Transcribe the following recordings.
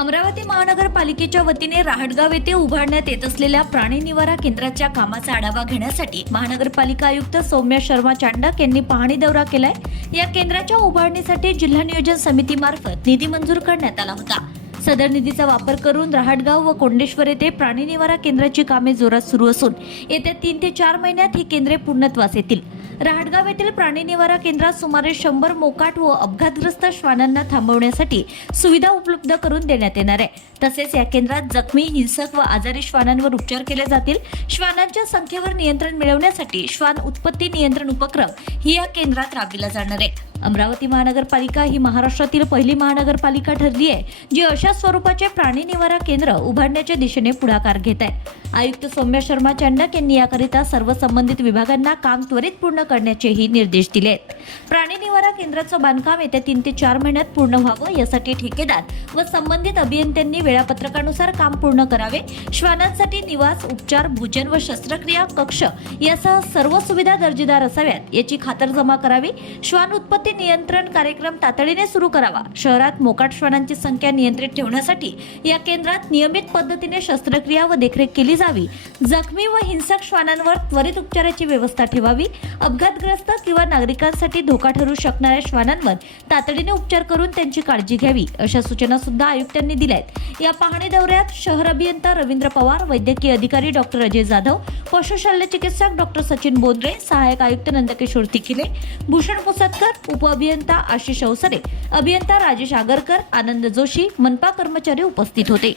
अमरावती महानगरपालिकेच्या वतीने राहटगाव येथे उभारण्यात येत असलेल्या प्राणी निवारा केंद्राच्या कामाचा आढावा घेण्यासाठी महानगरपालिका आयुक्त सौम्या शर्मा चांडक यांनी पाहणी दौरा केलाय. या केंद्राच्या उभारणीसाठी जिल्हा नियोजन समितीमार्फत निधी मंजूर करण्यात आला होता. सदर निधीचा वापर करून रहाटगाव व कोंडेश्वर येथे प्राणी निवारा केंद्राची कामे जोरात सुरू असून येत्या तीन ते चार महिन्यात ही केंद्रे पूर्णत्वास येतील. रहाटगाव येथील प्राणी निवारा केंद्रात सुमारे शंभर मोकाट व अपघातग्रस्त श्वानांना थांबवण्यासाठी सुविधा उपलब्ध करून देण्यात येणार आहे. तसेच या केंद्रात जखमी हिंसक व आजारी श्वानांवर उपचार केले जातील. श्वानांच्या संख्येवर नियंत्रण मिळवण्यासाठी श्वान उत्पत्ती नियंत्रण उपक्रम ही या केंद्रात राबविला जाणार आहे. अमरावती महानगरपालिका ही महाराष्ट्रातील पहिली महानगरपालिका ठरली आहे जी अशा स्वरूपाचे प्राणी निवारा केंद्र उभारण्याच्या दिशेने पुढाकार घेत आहे. आयुक्त सौम्य शर्मा चांडक यांनी याकरिता सर्व संबंधित विभागांना काम त्वरित पूर्ण करण्याचेही निर्देश दिले आहेत प्राणी निवारा केंद्राचं बांधकाम येत्या तीन ते चार महिन्यात पूर्ण व्हावं यासाठी ठेकेदार व संबंधित अभियंत्यांनी वेळापत्रकानुसार काम पूर्ण करावे. श्वानांसाठी निवास उपचार भोजन व शस्त्रक्रिया कक्ष यासह सर्व सुविधा दर्जेदार असाव्यात. याची खातरजमा करावी. श्वान उत्पत्ती नियंत्रण कार्यक्रम तातडीने सुरू करावा. शहरात मोकाट श्वानांची संख्या नियंत्रित ठेवण्यासाठी या केंद्रात नियमित पद्धतीने शस्त्रक्रिया व देखरेख केली जावी. जखमी व हिंसक श्वानांवर त्वरित उपचाराची व्यवस्था ठेवावी अपघातग्रस्त किंवा नागरिकांसाठी धोका ठरू शकणाऱ्या श्वानांवर तातडीने उपचार करून त्यांची काळजी घ्यावी अशा सूचना सुद्धा आयुक्तांनी दिल्या आहेत या पाहणी दौऱ्यात शहर अभियंता रवींद्र पवार वैद्यकीय अधिकारी डॉक्टर अजय जाधव पशुशल्य चिकित्सक डॉक्टर सचिन बोंद्रे सहाय्यक आयुक्त नंदकिशोर तिकिले भूषण पुसतकर उपअभियंता आशिष अवसरे अभियंता राजेश आगरकर आनंद जोशी मनपा कर्मचारी उपस्थित होते.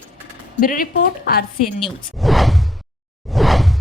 Bureau report RCN news.